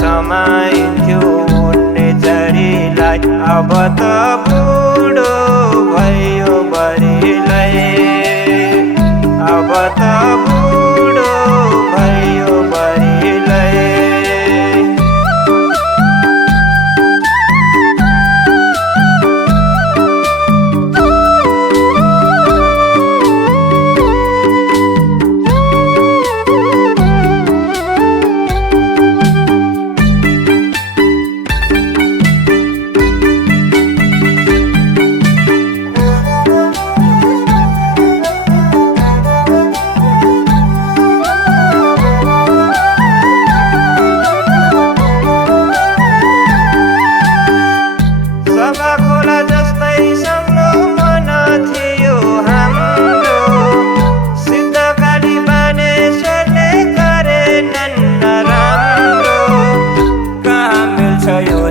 समाइन्थ्यो उड्ने चरीलाई, अब त बुढो भयो बढीलाई, अब त बुढो भयो बढीलाई।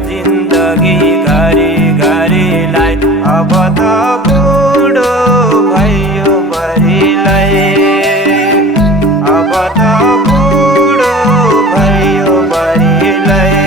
जिन्दगी घरी घरीलाई, अब त बुढो भयो बढीलाई, अब त बुढो भयो बढीलाई।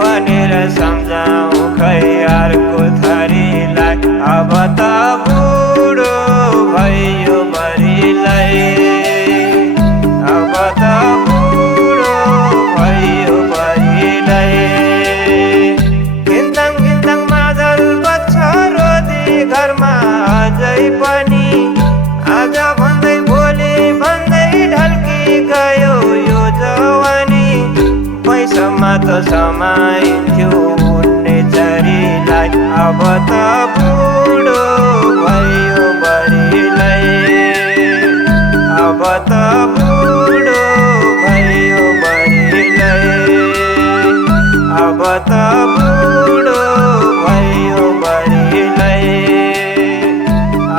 भनेर सम्झाऊ खै अर्को थरीलाई, अब त बुढो भयो बढीलाई, अब त बुढो भयो बढीलाई। घिन्ताङ घिन्ताङ मादल बज्छ रोदी घरमा अझै पनि, आज भन्दै भोलि भन्दै ढल्की गयो यो जवानी। पैसामा त समाइन्थ्यो उड्ने चरीलाई, अब त बुढो भयो बढीलाई, अब त बुढो भयो बढीलाई, अब त बुढो भयो बढीलाई,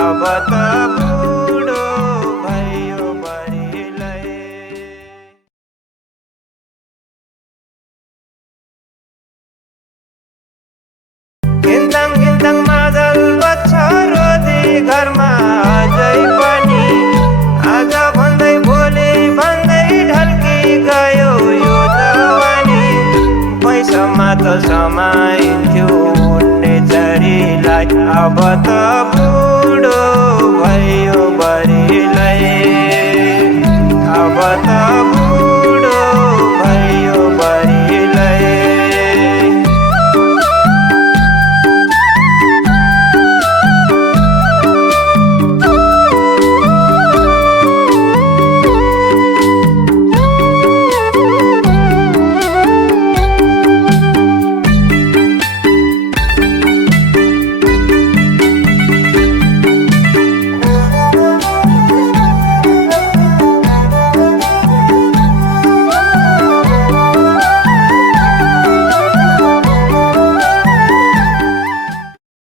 अब त बुढो भयो बढीलाई। घिन्ताङ घिन्ताङ मादल बज्छ रोदी घरमा अझै पनि, आज भन्दै भोलि भन्दै ढल्की गयो यो जवानी। पैसामा त समाइन्थ्यो उड्ने चरीलाई, अब त बुढो भयो बढीलाई, अब त